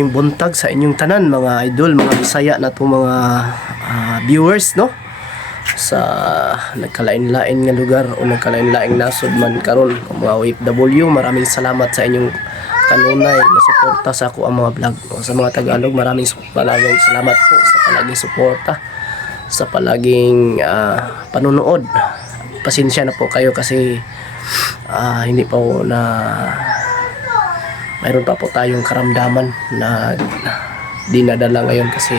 Yung buntag sa inyong tanan mga idol, mga Bisaya na to mga viewers no sa nagkalain-lain nga lugar o nagkalain-laing nasod man karon mga OFW. Maraming salamat sa inyong kanunay na suporta sa ako ang mga vlog. O sa mga Tagalog, maraming salamat po sa palaging suporta, sa palaging panunood. Pasensya na po kayo kasi hindi pa po na mayroon pa po tayong karamdaman na dinadala ngayon kasi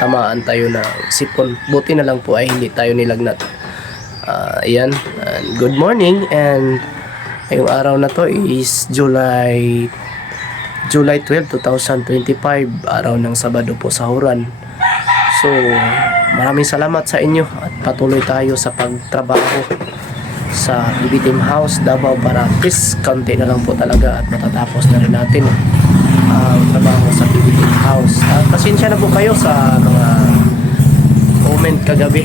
tamaan tayo na sipon. Buti na lang po ay hindi tayo nilagnat. Ayan, good morning, and ngayong araw na to is July 12, 2025, araw ng Sabado po sa Huran. So maraming salamat sa inyo at patuloy tayo sa pagtrabaho sa BB Team House Davao para please konti na lang po talaga at matatapos na rin natin ang trabaho sa BB Team House. Pasensya na po kayo sa mga comment kagabi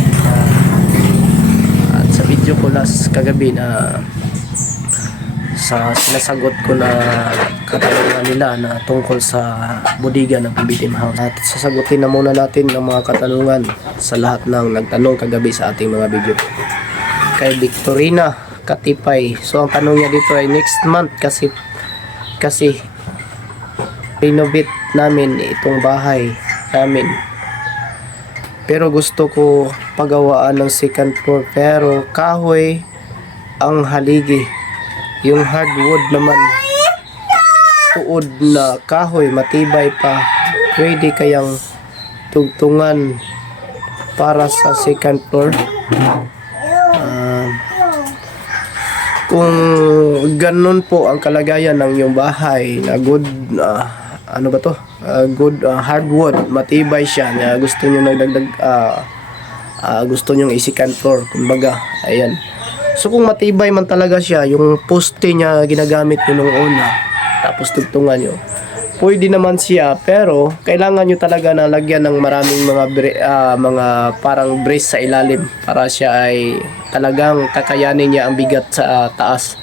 at sa video ko last kagabi na sa sinasagot ko na katanungan nila na tungkol sa bodega ng BB Team House. At sasagutin na muna natin ang mga katanungan sa lahat ng nagtanong kagabi sa ating mga video. Kay Victorina Katipay, so ang tanong niya dito ay next month kasi renovate namin itong bahay namin, pero gusto ko pagawaan ng second floor pero kahoy ang haligi, yung hardwood naman tuod na kahoy matibay pa, pwede kayang tugtungan para sa second floor? Kung ganun po ang kalagayan ng iyong bahay na good good hardwood, matibay siya na gusto niyo nagdagdag gusto niyo i-second floor kumbaga, ayan. So kung matibay man talaga siya, yung poste niya ginagamit niyo nung una tapos tugtungan niyo, pwede naman siya, pero kailangan nyo talaga na lagyan ng maraming mga parang brace sa ilalim para siya ay talagang kakayanin niya ang bigat sa taas.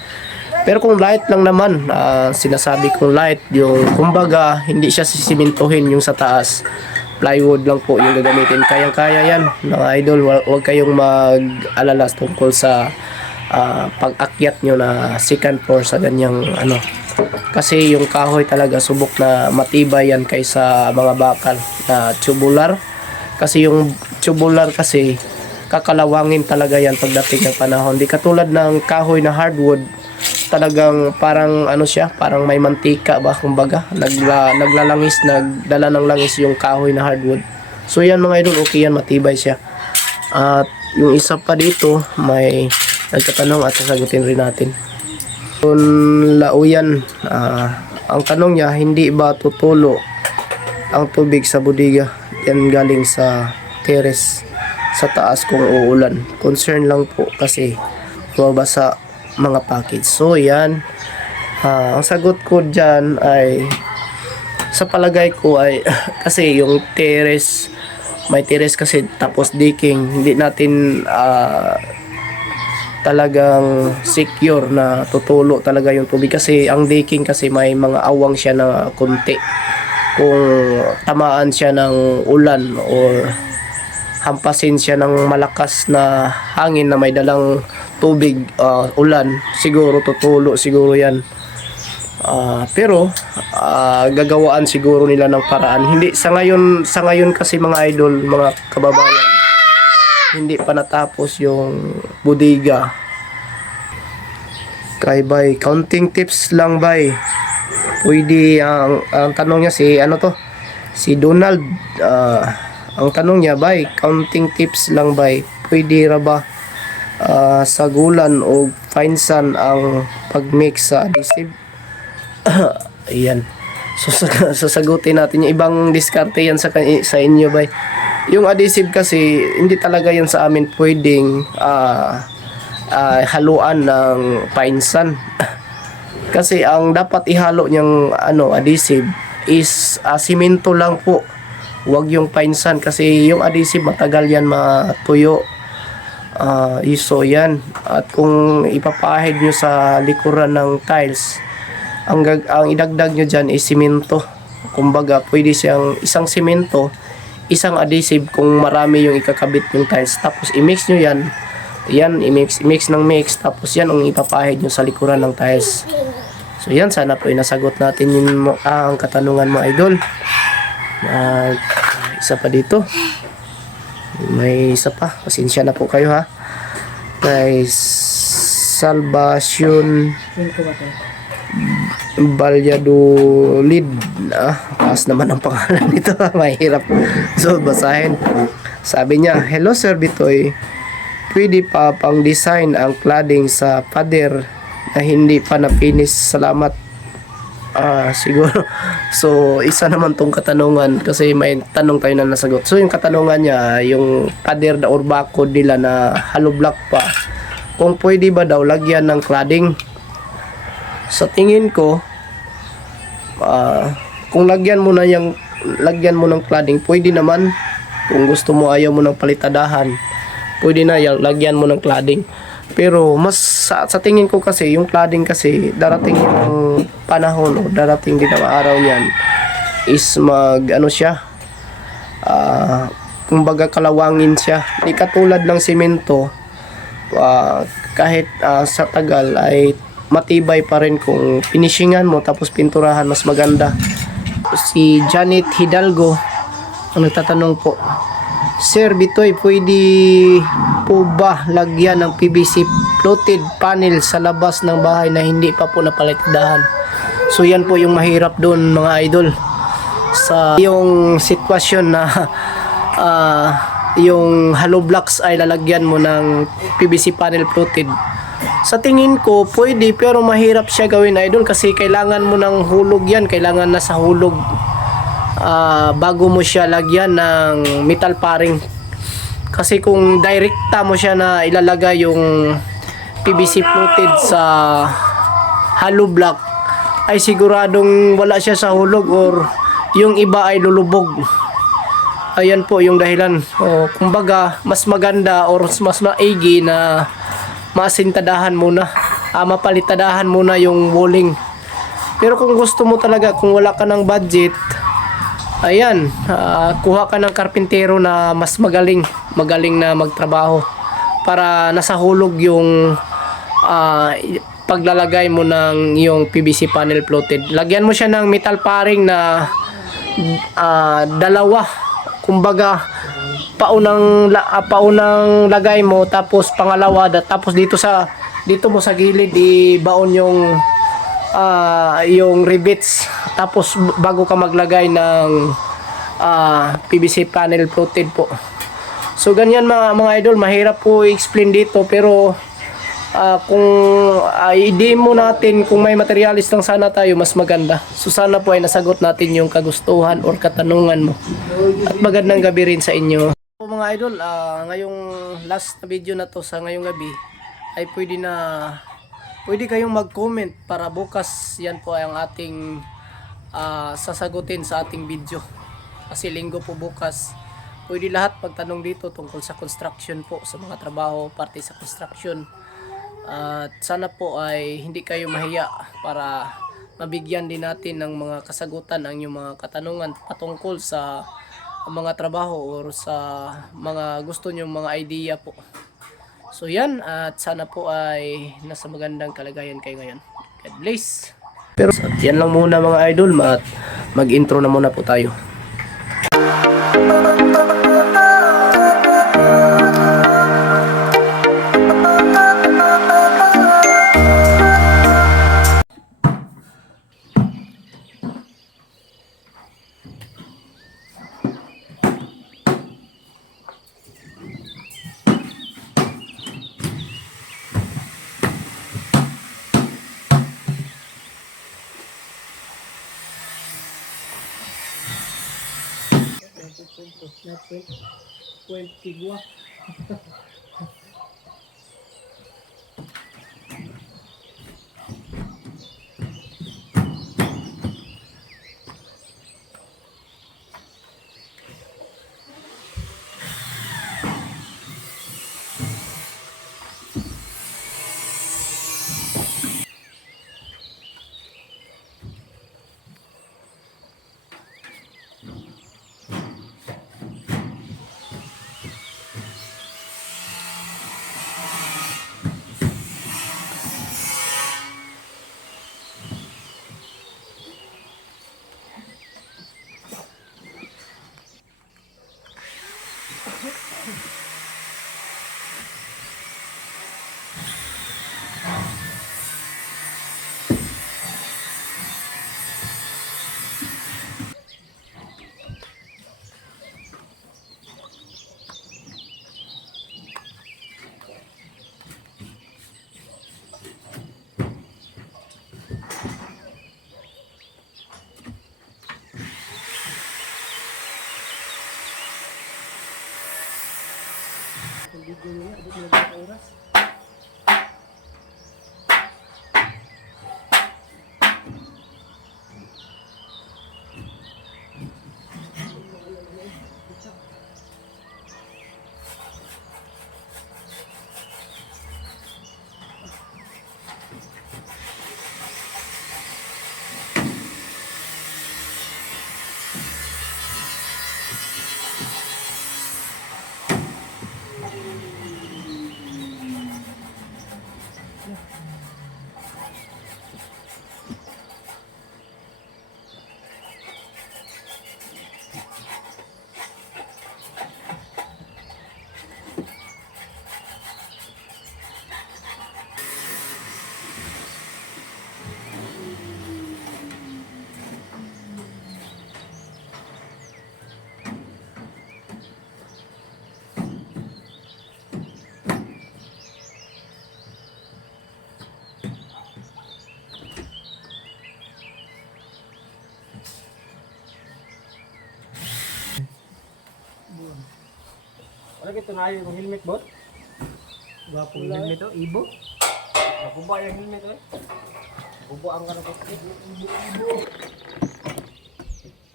Pero kung light lang naman, sinasabi kong light, yung kumbaga hindi siya sisimintuhin yung sa taas, plywood lang po yung gagamitin, kayang-kaya yan mga idol. Huwag kayong mag-alala tungkol sa pag-akyat nyo na second floor sa ganyang kasi yung kahoy talaga subok na matibay yan kaysa mga bakal na tubular. Kasi yung tubular kasi kakalawangin talaga yan pagdating ng panahon. Di katulad ng kahoy na hardwood, talagang parang siya, parang may mantika ba kumbaga, naglalangis, nagdala ng langis yung kahoy na hardwood. So yan mga idol, okay yan, matibay siya. At yung isa pa dito, may nagtatanong at sasagutin rin natin. Lauyan, ang tanong niya, hindi ba tutulo ang tubig sa bodega? Yan galing sa terrace sa taas kung uulan. Concern lang po kasi mabasa mga package. So yan, ang sagot ko dyan ay sa palagay ko ay kasi yung terrace, may terrace kasi tapos decking, hindi natin talagang secure na tutulo talaga yung tubig kasi ang decking kasi may mga awang siya na konti. Kung tamaan siya ng ulan or hampasin siya ng malakas na hangin na may dalang tubig, ulan, siguro tutulo siguro yan. Pero gagawaan siguro nila ng paraan. Hindi sa ngayon kasi mga idol, mga kababayan, hindi pa natapos yung bodega. Kay bay, counting tips lang bay. Pwede ang tanong niya si Donald. Ang tanong niya bay, counting tips lang bay. Pwede ra ba sagulan o pinsan ang pagmix sa adhesive? Ayan. So sasagutin natin yung ibang diskarte yan sa inyo bay. Yung adhesive kasi hindi talaga yan sa amin pwedeng haluan ng pinsan. Kasi ang dapat ihalo niyang adhesive is simento lang po. Huwag yung pinsan kasi yung adhesive matagal yan matuyo. Iso yan. At kung ipapahid nyo sa likuran ng tiles, ang idagdag nyo dyan is simento. Kumbaga, pwede siyang isang semento, isang adhesive kung marami yung ikakabit yung tiles. Tapos i-mix nyo yan. Yan, i-mix ng mix. Tapos yan ang ipapahid nyo sa likuran ng tiles. So yan, sana po nasagot natin yung ang katanungan mo, idol. Isa pa dito. May isa pa. Pasensya na po kayo ha. Kay Salvacion Balyadolid. Taas naman ang pangalan nito. Mahirap. So, basahin. Sabi niya, "Hello Sir Bitoy. Pwede pa pang design ang cladding sa pader na hindi pa napinis. Salamat." Siguro. So, isa naman tong katanungan kasi may tanong tayo na nasagot. So, yung katanungan niya, yung pader na or bakod nila na hollow block pa, kung pwede ba daw lagyan ng cladding. Sa tingin ko, kung lagyan mo ng cladding, pwede naman. Kung gusto mo, ayaw mo ng palitadahan, pwede na lagyan mo ng cladding. Pero mas sa tingin ko kasi yung cladding kasi darating yung panahon o darating din ang araw niyan is siya, kumbaga kalawangin siya. Di katulad ng semento, kahit sa tagal ay matibay pa rin kung finishingan mo tapos pinturahan, mas maganda. Si Janet Hidalgo ang nagtatanong po, "Sir Bitoy, pwede po ba lagyan ng PVC floated panel sa labas ng bahay na hindi pa po napalitdahan?" So yan po yung mahirap doon mga idol. Sa yung sitwasyon na yung hollow blocks ay lalagyan mo ng PVC panel floated. Sa tingin ko pwede, pero mahirap siya gawin idol kasi kailangan mo ng hulog yan. Kailangan na sa hulog bago mo siya lagyan ng metal paring. Kasi kung direkta mo siya na ilalagay yung PVC floated sa hollow block, ay siguradong wala siya sa hulog or yung iba ay lulubog. Ayan po yung dahilan. Kumbaga, mas maganda or mas maigi na masintadahan muna, mapalitadahan muna yung walling. Pero kung gusto mo talaga, kung wala ka ng budget, ayan, kuha ka ng karpintero na mas magaling na magtrabaho para nasa hulog yung paglalagay mo ng yung PVC panel floated. Lagyan mo siya ng metal paring na dalawa. Kumbaga, paunang lagay mo tapos pangalawa, tapos dito mo sa gilid ibaon yung rivets, tapos bago ka maglagay ng PVC panel floated po. So ganyan mga idol, mahirap po i-explain dito, pero kung i-DM mo natin, kung may materialis lang sana tayo, mas maganda. So sana po ay nasagot natin yung kagustuhan or katanungan mo. At magandang gabi rin sa inyo. So, mga idol, ngayong last na video na to sa ngayong gabi ay pwede kayong mag-comment para bukas yan po ay ang ating sasagutin sa ating video. Kasi linggo po bukas. Pwede lahat magtanong dito tungkol sa construction po, sa mga trabaho, parte sa construction. At sana po ay hindi kayo mahiya para mabigyan din natin ng mga kasagutan ang inyong mga katanungan patungkol sa mga trabaho or sa mga gusto nyo mga idea po. So yan, at sana po ay nasa magandang kalagayan kayo ngayon. God bless. Pero yan lang muna mga idol, mag-intro na muna po tayo. Wala kito na yung helmet bot. Wapong helmet oh, Ibo. Nakuba yung helmet eh. Nakuba ang kanang kokpit. Ibo.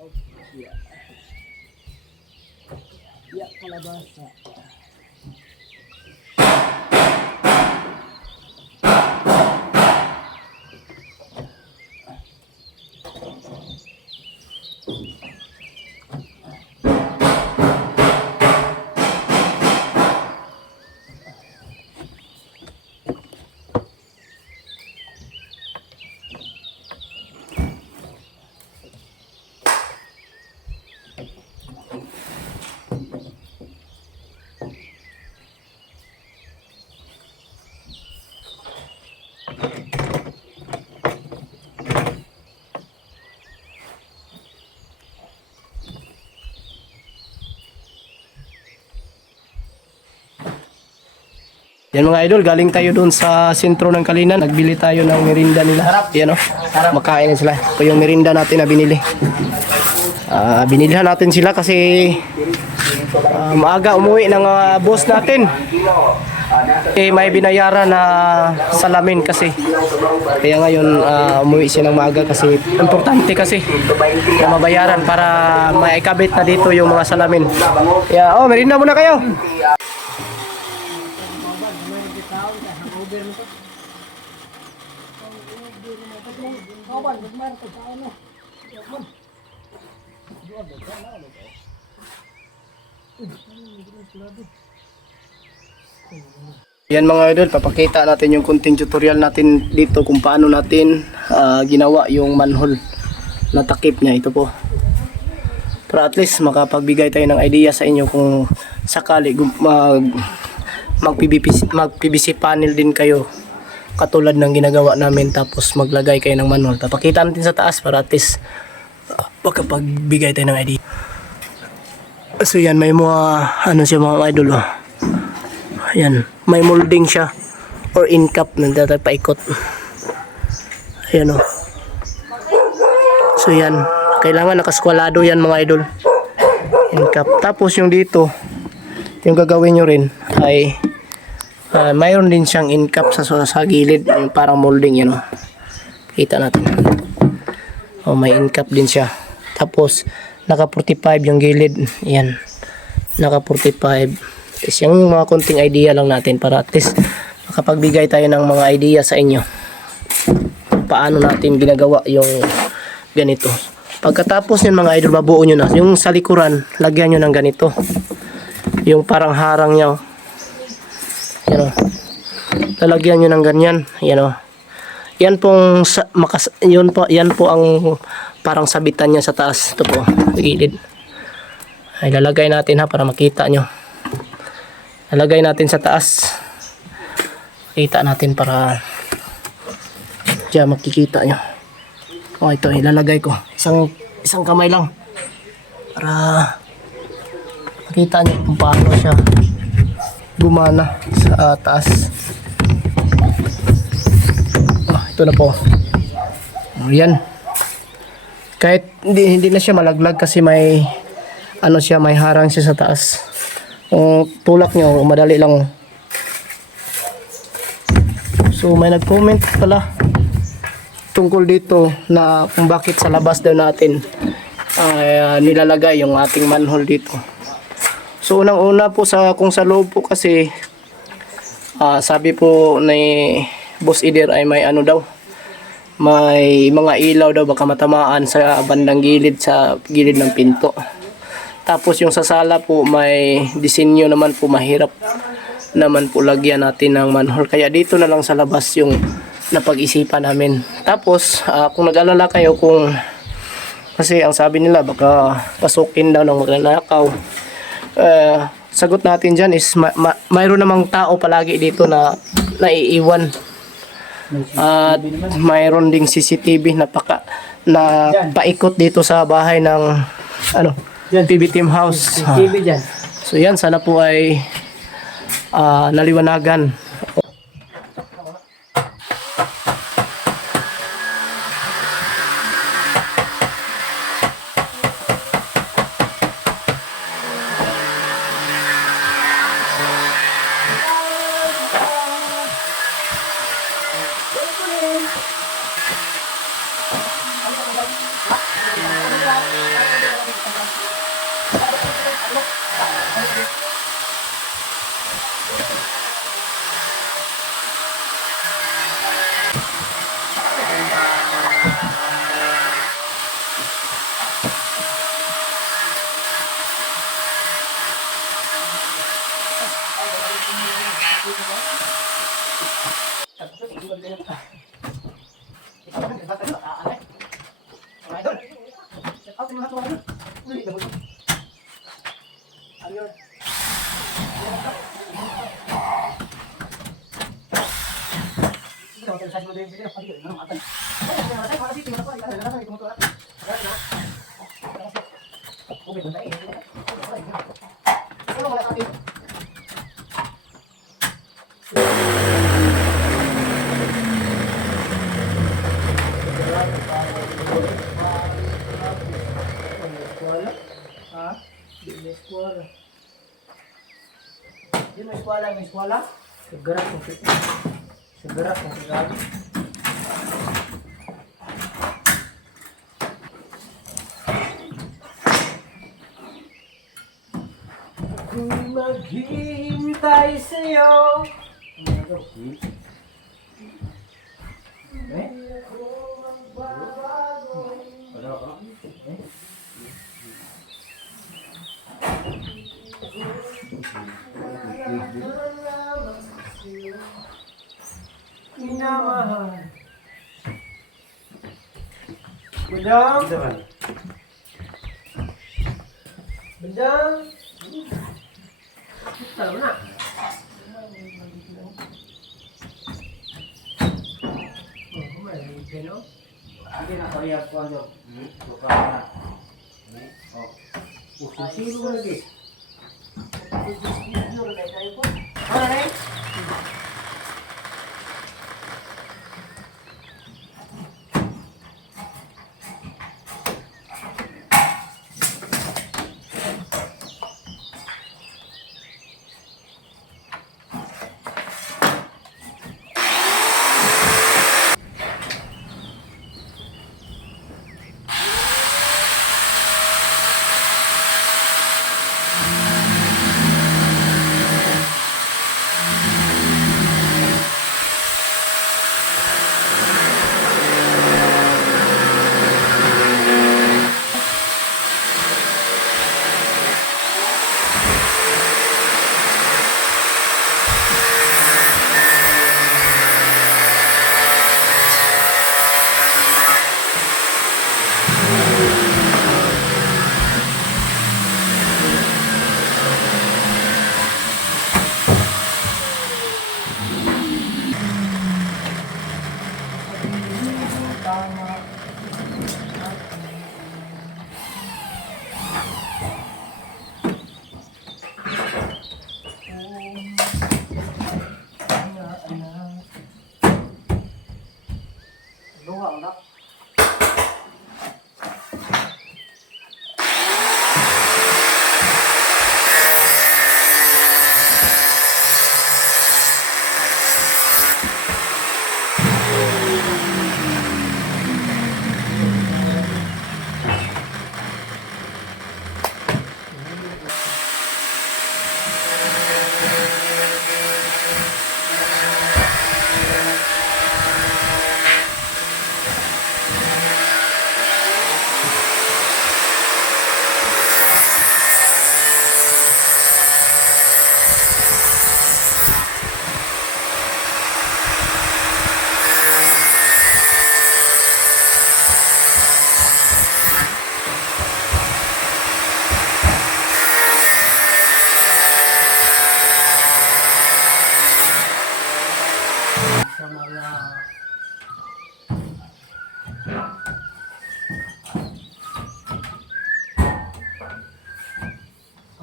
Oh, yeah. Yeah, kalabasa. Yan mga idol, galing tayo doon sa sentro ng Kalinan. Nagbili tayo ng merinda nila. Yan o, makain na sila. Ito yung merinda natin na binili. Binilihan natin sila kasi maaga umuwi ng boss natin. May binayaran na salamin kasi. Kaya ngayon umuwi siya ng maaga kasi importante kasi na mabayaran para maikabit na dito yung mga salamin. Kaya, merinda muna kayo. Yan mga idol, papakita natin yung konting tutorial natin dito kung paano natin ginawa yung manhole na takip niya. Ito po, para at least makapagbigay tayo ng idea sa inyo kung sakali mag PVC panel din kayo katulad ng ginagawa namin, tapos maglagay kayo ng manhole. Papakita natin sa taas para at least makapagbigay tayo ng idea. So yan, may mga siya mga idol Ayan, may molding siya or in cap na dati paikot. Ayan So yan, kailangan nakaskwalado yan mga idol. In cap. Tapos yung dito, yung gagawin nyo rin ay mayroon din siyang in cap sa gilid, yung parang molding yan Kita natin. May in cap din siya. Tapos naka 45 yung gilid. Ayan. Naka 45. Is yung mga konting idea lang natin para at least makapagbigay tayo ng mga idea sa inyo paano natin ginagawa yung ganito. Pagkatapos yun mga idol, mabuo nyo na yung sa likuran, lagyan nyo ng ganito, yung parang harang nya lalagyan nyo ng ganyan. Yan pong yan po ang parang sabitan nya sa taas. Ito po, gilid ay lalagay natin para makita nyo. Lalagay natin sa taas. Kita natin para diyan makikita nyo. Ito ilalagay ko. Isang kamay lang. Para makita nyo kung paano siya gumana sa taas. Ito na po. Yan. Kahit hindi na siya malaglag kasi may may harang siya sa taas. Kung tulak nyo, madali lang. So may nag-comment pala tungkol dito na kung bakit sa labas daw natin nilalagay yung ating manhole dito. So unang-una po kung sa loob po kasi sabi po ni Boss Ider ay may ano daw, may mga ilaw daw baka matamaan sa bandang gilid, sa gilid ng pinto. Tapos yung sa sala po may disenyo naman po, mahirap naman po lagyan natin ng manhole. Kaya dito na lang sa labas yung napag-isipan namin. Tapos kung nag-alala kayo kung kasi ang sabi nila baka pasukin daw ng magnanakaw, sagot natin dyan is mayroon namang tao palagi dito na naiiwan. At mayroon ding CCTV na paikot dito sa bahay ng PB Team House. So yan, sana po ay naliwanagan. May eskwela? Segera kung sigado. Kung maghihintay sa'yo. Minamahal. Bedang. Bedang. Tahu nak? Oh, mai keno. Ada nak karya aku aja. Bukan nak. Oh. Sisi dulu lagi. Alright.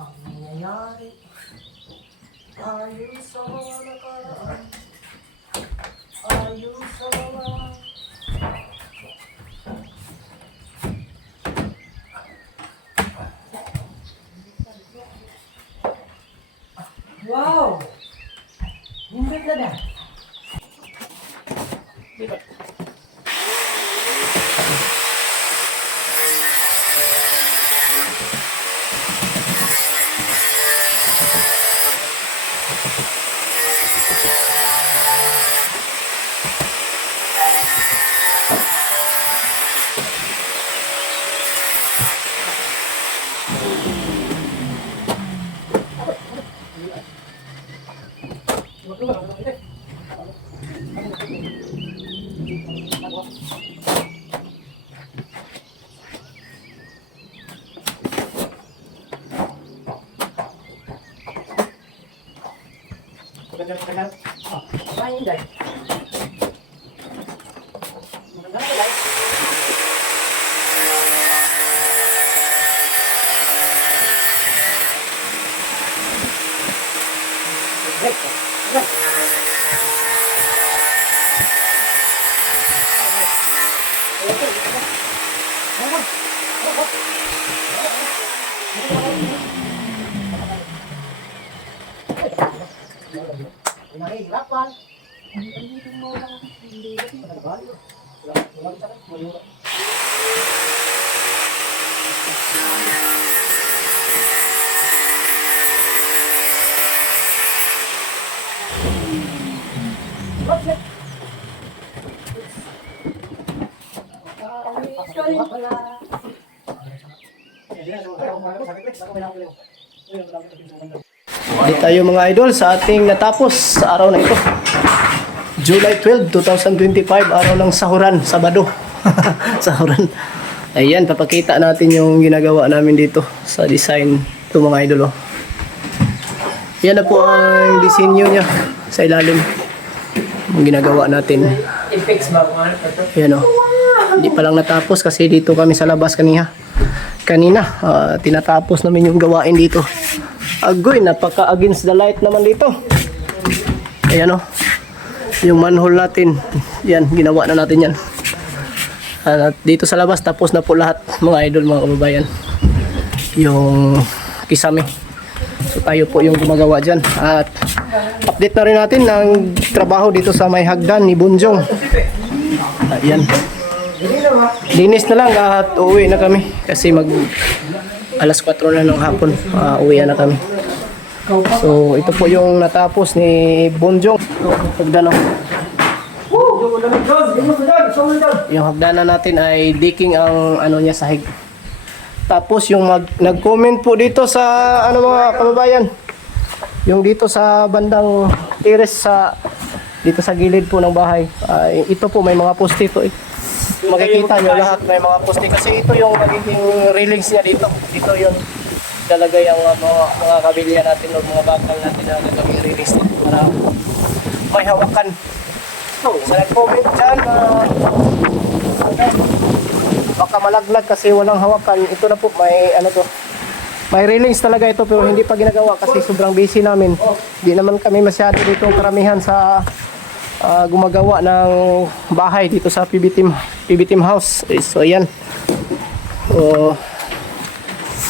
Ang nangyayari ayon sa mga nakaraan, ayon sa mga Wow! Hindi ka na. nahihirapan. Di tayo mga idol sa ating natapos sa araw na ito. July 12, 2025, araw ng sahuran, Sabado. Sahuran. Ayan, papakita natin yung ginagawa namin dito sa design ito mga idol. Oh. Yan na po ang disenyo niya sa ilalim. Yung ginagawa natin. Ayan oh. Hindi pa lang natapos kasi dito kami sa labas kanina. Tinatapos namin yung gawain dito. Agoy, napaka against the light naman dito. Ayan oh. Yung manhole natin. Yan, ginawa na natin yan. At dito sa labas, tapos na po lahat mga idol, mga kababayan. Yung kisame. So tayo po yung gumagawa dyan. At update na rin natin ng trabaho dito sa may hagdan ni Bunjong. Ayan. Linis na lang at uuwi na kami. Kasi alas 4 na ng hapon. Uwi na kami. So ito po yung natapos ni Bunjong. Hagdan o. Yung hagdanan natin ay diking ang ano niya sahig. Tapos yung nag-comment po dito sa mga kababayan. Yung dito sa bandang terrace dito sa gilid po ng bahay. Ito po may mga poste ito eh. Makikita nyo lahat may mga poste kasi ito yung magiging railings niya dito. Dito yung talagay ang mga kabilya natin o mga bakal natin na gagawin railings dito para may hawakan. Sa nag-comment dyan baka malaglag kasi walang hawakan. Ito na po may railings talaga ito pero hindi pa ginagawa kasi sobrang busy namin. Hindi naman kami masyado dito karamihan sa gumagawa ng bahay dito sa PB Team House. So ayan.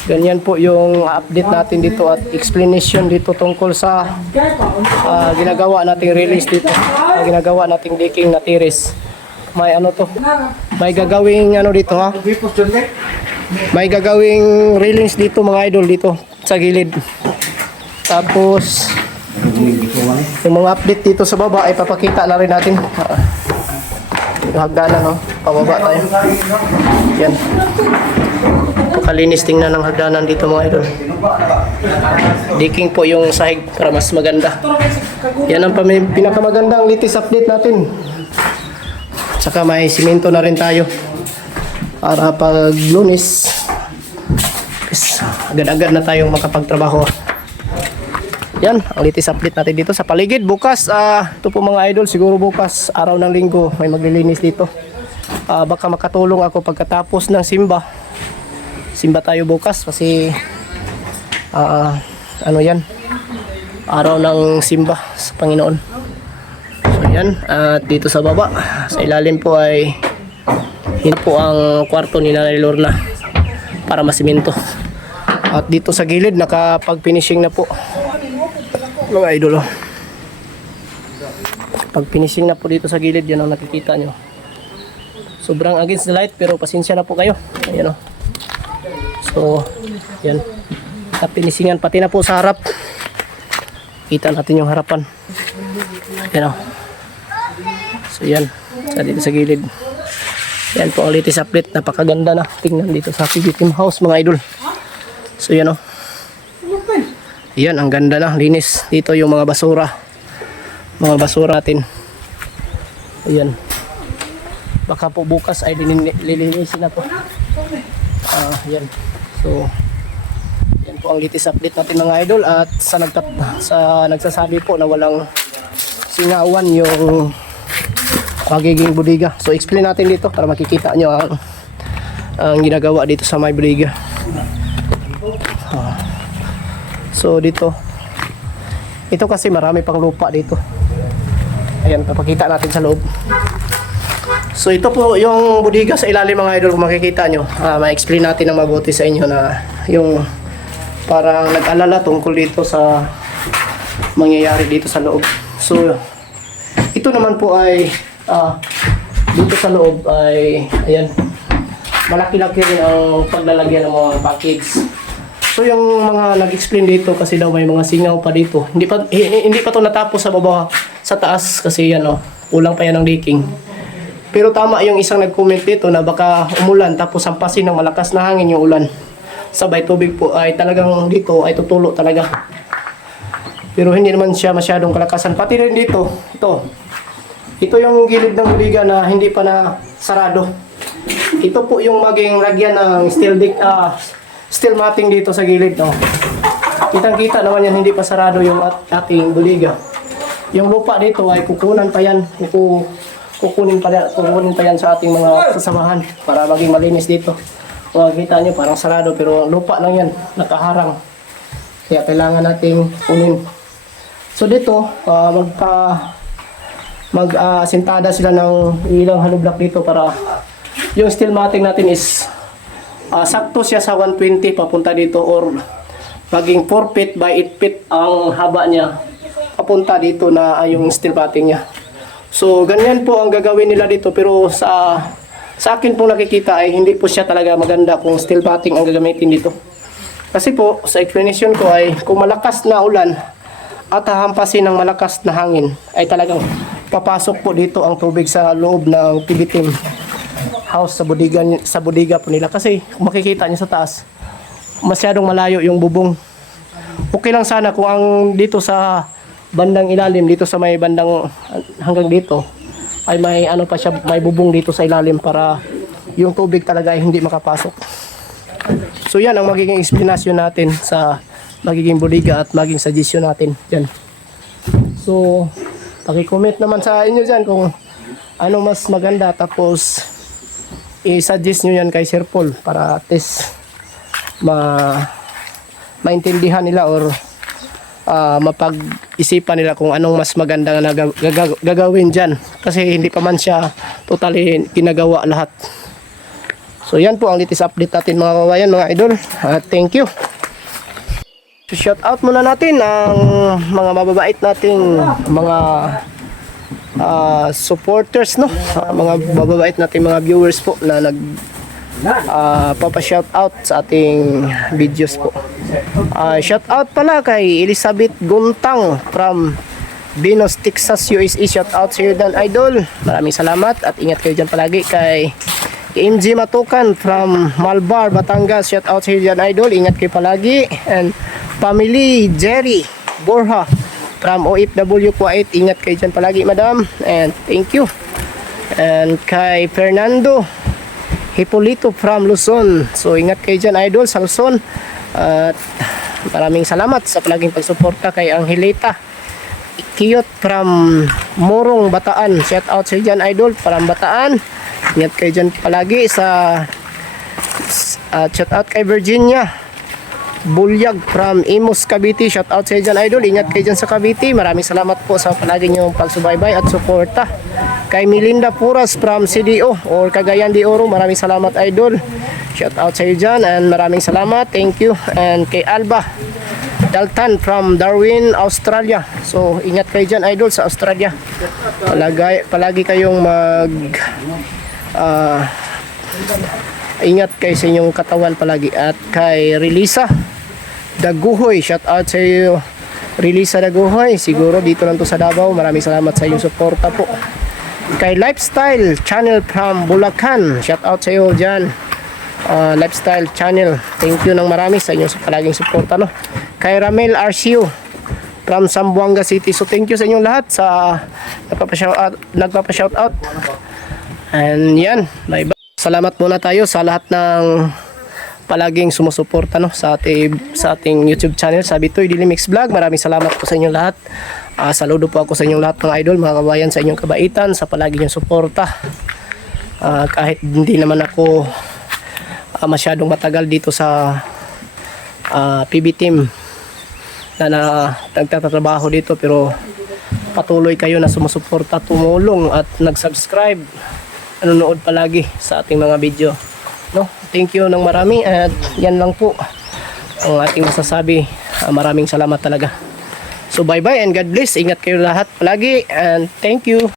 Ganyan po yung update natin dito at explanation dito tungkol sa ginagawa nating release dito. Ginagawa nating decking na terrace. May may gagawing dito ha. May gagawing railings dito mga idol dito sa gilid. Tapos yung mga update dito sa baba ay papakita na rin natin. Yung hagdanan pababa tayo. Yan. Kalinis tingnan ng hagdanan dito mga idol. Diking po yung sahig para mas maganda. Yan ang pinakamagandang latest update natin. Saka may simento na rin tayo para pag Lunes agad-agad na tayong makapagtrabaho. Yan ang latest update natin dito sa paligid. Bukas ito po mga idol, siguro bukas araw ng linggo may maglilinis dito. Baka makatulong ako pagkatapos ng simba tayo bukas kasi ano yan, araw ng simba sa Panginoon. So yan, at dito sa baba, sa ilalim po ay yun po ang kwarto ni Nanay Lorna para masiminto. At dito sa gilid nakapag-finishing na po mga idol. Pag finishing na po dito sa gilid, yan ang nakikita nyo. Sobrang against the light pero pasensya na po kayo. Ayan o. So, yan. Napinishingan pati na po sa harap. Kita natin yung harapan. Yan o. So, yan. Sa dito sa gilid. Yan po ang latest update. Napakaganda na. Tingnan dito sa PB Team House mga idol. So, yan o. Yan, ang ganda na. Linis. Dito yung mga basura. Mga basura natin. Ayan. Baka po bukas ay lilinisin na po. Yan. So, yan po ang latest update natin mga idol. At sa nagsasabi po na walang singawan yung magiging bodega. So, explain natin dito para makikita nyo ang ginagawa dito sa may bodega. So, dito. Ito kasi marami pang lupa dito. Ayan, papakita natin sa loob. So ito po yung bodega sa ilalim mga idol, kung makikita nyo. Ma-explain natin ng mabuti sa inyo na yung parang nag-alala tungkol dito sa mangyayari dito sa loob. So ito naman po ay dito sa loob ay ayan, malaki-laki rin ang paglalagyan ng mga package. So yung mga nag-explain dito kasi daw may mga singaw pa dito. Hindi pa to natapos sa baba, sa taas kasi yan kulang pa yan ng leaking. Pero tama yung isang nag-comment dito na baka umulan tapos sampasin ng malakas na hangin yung ulan. Sabay tubig po ay talagang dito ay tutulo talaga. Pero hindi naman siya masyadong kalakasan. Pati rin dito, ito yung gilid ng bodega na hindi pa na sarado. Ito po yung maging lagyan ng steel matting dito sa gilid. Kitang-kita naman yan, hindi pa sarado yung ating bodega. Yung lupa dito ay kukunan pa yan. Kukunin pa yan sa ating mga sasamahan para maging malinis dito. Kung makikita nyo parang sarado pero lupa lang yan, nakaharang. Kaya kailangan nating kunin. So dito, sintada sila ng ilang hollow block dito para yung steel matting natin is sakto siya sa 120 papunta dito or maging 4 feet by 8 feet ang haba niya papunta dito na yung steel matting niya. So, ganyan po ang gagawin nila dito pero sa akin po nakikita ay hindi po siya talaga maganda kung steel matting ang gagamitin dito. Kasi po, sa explanation ko ay kung malakas na ulan at hahampasin ng malakas na hangin ay talagang papasok po dito ang tubig sa loob ng PB Team House sa bodega po nila. Kasi kung makikita niyo sa taas, masyadong malayo yung bubong. Okay lang sana kung ang dito sa bandang ilalim, dito sa may bandang hanggang dito ay may pa siya, may bubong dito sa ilalim para yung tubig talaga ay hindi makapasok. So yan ang magiging explanation natin sa magiging bodega at maging suggestion natin dyan. So paki-comment naman sa inyo dyan kung ano mas maganda, tapos i-suggest nyo yan kay Sir Paul para at least maintindihan nila or mapag-isipan nila kung anong mas maganda na gagawin dyan. Kasi hindi pa man siya totally ginagawa lahat. So yan po ang latest update natin mga kabayan, mga idol. Thank you. So shout out muna natin ang mga mababait nating mga supporters, no? Mga mababait nating mga viewers po na papa-shout out sa ating videos po. Shout out pala kay Elizabeth Guntang from Venus, Texas, USA. Shout out sa iyo dan idol. Maraming salamat at ingat kayo dyan palagi. Kay MG Matukan from Malbar, Batangas. Shout out sa iyo dyan idol. Ingat kayo palagi. And family Jerry Borja from OFW Kuwait. Ingat kayo dyan palagi madam. And thank you. And kay Fernando Hipolito from Luzon. So ingat kayo dyan idol sa Luzon. At maraming salamat sa palaging pagsuporta kay Angelita Kiyot from Morong, Bataan. Shout out sa dyan idol from Bataan. Ingat kayo dyan palagi sa shout out kay Virginia Bulyag from Imus, Cavite. Shout out sa iyo dyan, idol. Ingat kayo dyan sa Cavite. Maraming salamat po sa palagi niyong pagsubaybay at suporta. Kay Melinda Puras from CDO or Cagayan de Oro. Maraming salamat, idol. Shout out sa iyo dyan and maraming salamat. Thank you. And kay Alba Dalton from Darwin, Australia. So, ingat kayo dyan, idol, sa Australia. Palagi kayong ingat kayo sa inyong katawan palagi. At kay Relisa Daguhoy, shout out sa iyo, Relisa Daguhoy. Siguro dito lang to sa Davao. Maraming salamat sa inyong suporta po. Kay Lifestyle Channel from Bulacan, shout out sa iyo dyan. Lifestyle Channel, thank you ng marami sa inyong palaging suporta, no? Kay Ramel Arcio from Zamboanga City. So thank you sa inyong lahat sa nagpapa-shout out. And yan, bye bye. Salamat muna tayo sa lahat ng palaging sumusuporta, no, sa ating YouTube channel, sa Bitoy Daily Mix Vlog. Maraming salamat po sa inyong lahat. Saludo po ako sa inyong lahat, mga idol, mga kabayan, sa inyong kabaitan, sa palagi niyong suporta. Kahit hindi naman ako masyadong matagal dito sa PB team na nagtatrabaho dito, pero patuloy kayo na sumusuporta, tumulong at nag-subscribe, nanonood palagi sa ating mga video, no? Thank you ng marami at yan lang po ang ating masasabi. Maraming salamat talaga. So bye bye and God bless. Ingat kayo lahat palagi and thank you.